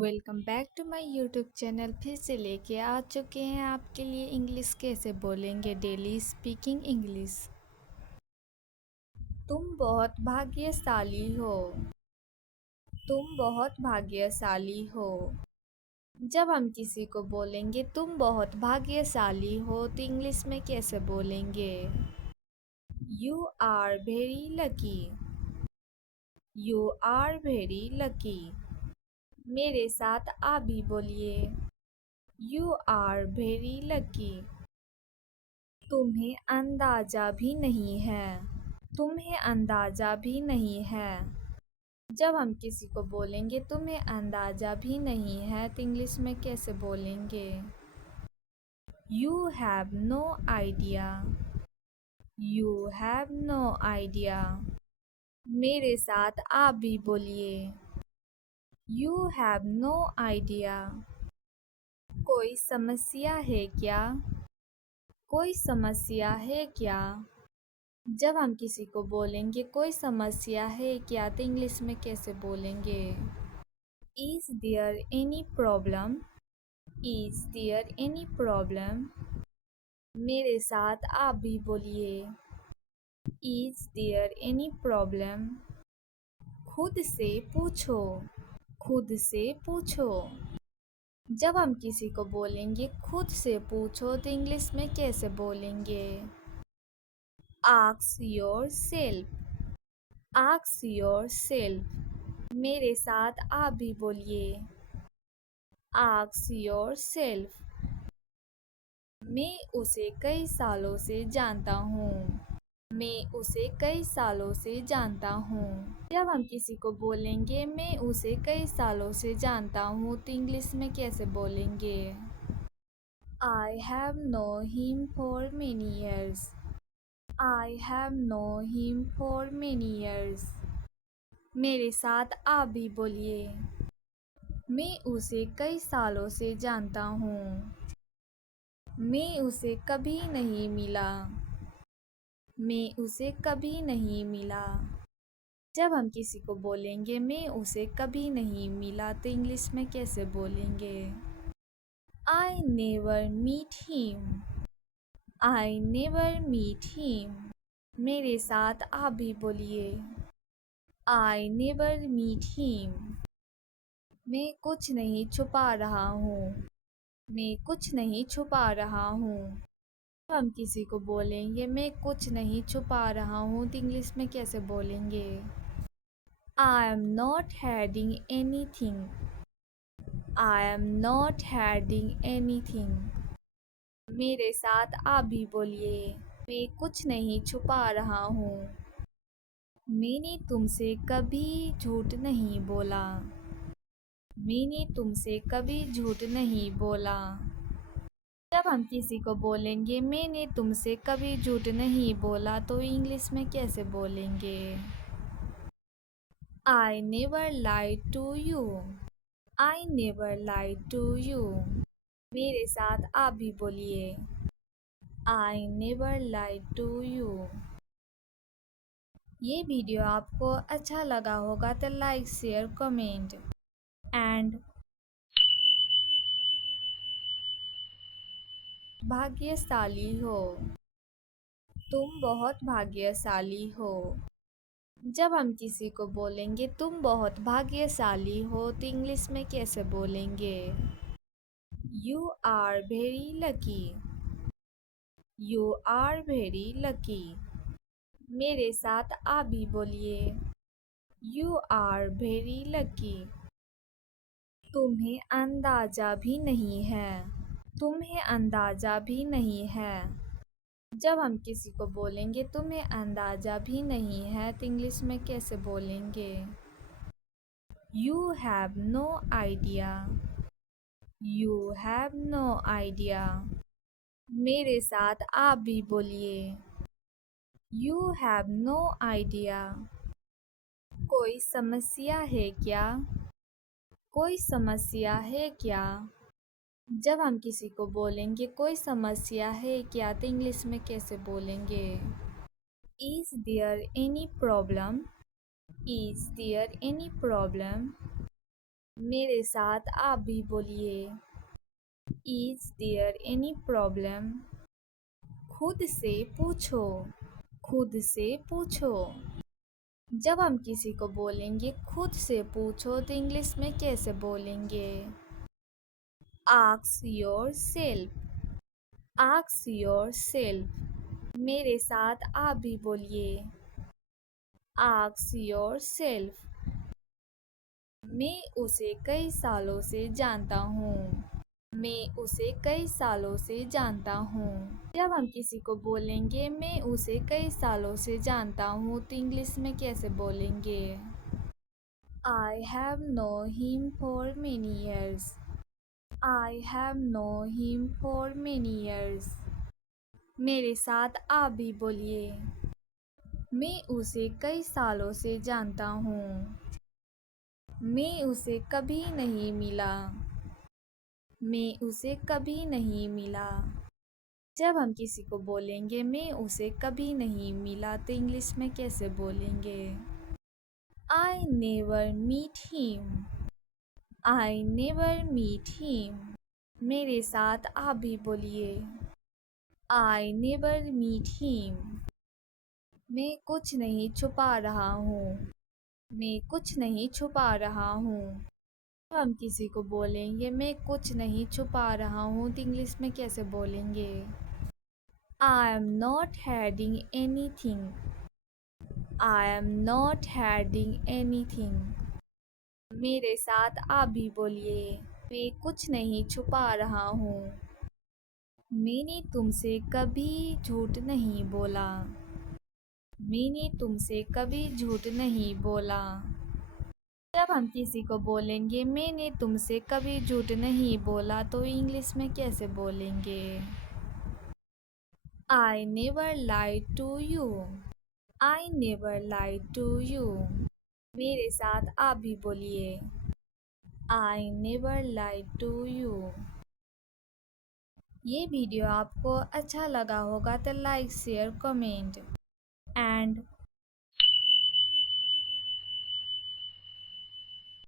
Welcome back to my YouTube channel. फिर से लेके आ चुके हैं आपके लिए इंग्लिश कैसे बोलेंगे डेली स्पीकिंग इंग्लिश। तुम बहुत भाग्यशाली हो। तुम बहुत भाग्यशाली हो। जब हम किसी को बोलेंगे तुम बहुत भाग्यशाली हो तो इंग्लिश में कैसे बोलेंगे? You are very lucky. You are very lucky. मेरे साथ आप भी बोलिए, यू आर वेरी लकी। तुम्हें अंदाजा भी नहीं है। तुम्हें अंदाजा भी नहीं है। जब हम किसी को बोलेंगे तुम्हें अंदाजा भी नहीं है तो इंग्लिश में कैसे बोलेंगे? You have no idea. You have no idea. मेरे साथ आप भी बोलिए, यू हैव नो आइडिया। कोई समस्या है क्या? कोई समस्या है क्या? जब हम किसी को बोलेंगे कोई समस्या है क्या तो इंग्लिश में कैसे बोलेंगे? Is there any problem? Is there any problem? मेरे साथ आप भी बोलिए, इज देयर एनी प्रॉब्लम? खुद से पूछो। खुद से पूछो। जब हम किसी को बोलेंगे खुद से पूछो तो इंग्लिश में कैसे बोलेंगे? Ask your self. Ask your self. मेरे साथ आप भी बोलिए, आस्क योर सेल्फ। मैं उसे कई सालों से जानता हूँ। मैं उसे कई सालों से जानता हूँ। जब हम किसी को बोलेंगे मैं उसे कई सालों से जानता हूँ तो इंग्लिश में कैसे बोलेंगे? I have known him for many years. I have known him for many years. मेरे साथ आप भी बोलिए, मैं उसे कई सालों से जानता हूँ। मैं उसे कभी नहीं मिला। मैं उसे कभी नहीं मिला। जब हम किसी को बोलेंगे मैं उसे कभी नहीं मिला तो इंग्लिश में कैसे बोलेंगे? I never meet him. I never meet him. मेरे साथ आप भी बोलिए, I never meet him. मैं कुछ नहीं छुपा रहा हूँ। मैं कुछ नहीं छुपा रहा हूँ। जब हम किसी को बोलेंगे मैं कुछ नहीं छुपा रहा हूँ तो इंग्लिश में कैसे बोलेंगे? I am not hiding anything. I am not hiding anything. मेरे साथ आप भी बोलिए, मैं कुछ नहीं छुपा रहा हूँ। मैंने तुमसे कभी झूठ नहीं बोला। मैंने तुमसे कभी झूठ नहीं बोला। जब हम किसी को बोलेंगे मैंने तुमसे कभी झूठ नहीं बोला तो इंग्लिश में कैसे बोलेंगे? I never lied to you. I never lied to you. मेरे साथ आप भी बोलिए, I never lied to you. ये वीडियो आपको अच्छा लगा होगा तो लाइक शेयर कमेंट एंड भाग्यशाली हो। तुम बहुत भाग्यशाली हो। जब हम किसी को बोलेंगे तुम बहुत भाग्यशाली हो तो इंग्लिश में कैसे बोलेंगे? You are very lucky. You are very lucky. मेरे साथ आप भी बोलिए, यू आर वेरी लकी। तुम्हें अंदाजा भी नहीं है। तुम्हें अंदाजा भी नहीं है। जब हम किसी को बोलेंगे तुम्हें अंदाजा भी नहीं है तो इंग्लिश में कैसे बोलेंगे? You have no idea. You have no idea. मेरे साथ आप भी बोलिए, यू हैव नो आइडिया। कोई समस्या है क्या? कोई समस्या है क्या? जब हम किसी को बोलेंगे कोई समस्या है क्या तो इंग्लिश में कैसे बोलेंगे? Is there any problem? Is there any problem? मेरे साथ आप भी बोलिए। Is there any problem? खुद से पूछो। खुद से पूछो। जब हम किसी को बोलेंगे खुद से पूछो तो इंग्लिश में कैसे बोलेंगे? Ask your self. Ask your self. मेरे साथ आप भी बोलिए। Ask your self. मैं उसे कई सालों से जानता हूँ। मैं उसे कई सालों से जानता हूँ। जब हम किसी को बोलेंगे मैं उसे कई सालों से जानता हूँ तो इंग्लिश में कैसे बोलेंगे? I have known him for many years. I have known him for many years. मेरे साथ आप भी बोलिए। मैं उसे कई सालों से जानता हूँ। मैं उसे कभी नहीं मिला। मैं उसे कभी नहीं मिला। जब हम किसी को बोलेंगे मैं उसे कभी नहीं मिला तो इंग्लिश में कैसे बोलेंगे? I never meet him. I never meet him. मेरे साथ आप भी बोलिए। I never meet him. मैं कुछ नहीं छुपा रहा हूँ। मैं कुछ नहीं छुपा रहा हूँ। जब हम किसी को बोलेंगे मैं कुछ नहीं छुपा रहा हूँ तो इंग्लिश में कैसे बोलेंगे? I am not hiding anything. I am not hiding anything. मेरे साथ आप भी बोलिए। मैं कुछ नहीं छुपा रहा हूँ। मैंने तुमसे कभी झूठ नहीं बोला। मैंने तुमसे कभी झूठ नहीं बोला। जब हम किसी को बोलेंगे मैंने तुमसे कभी झूठ नहीं बोला तो इंग्लिश में कैसे बोलेंगे? I never lied to you. I never lied to you. मेरे साथ आप भी बोलिए। I never lied to you. ये वीडियो आपको अच्छा लगा होगा तो लाइक शेयर कमेंट एंड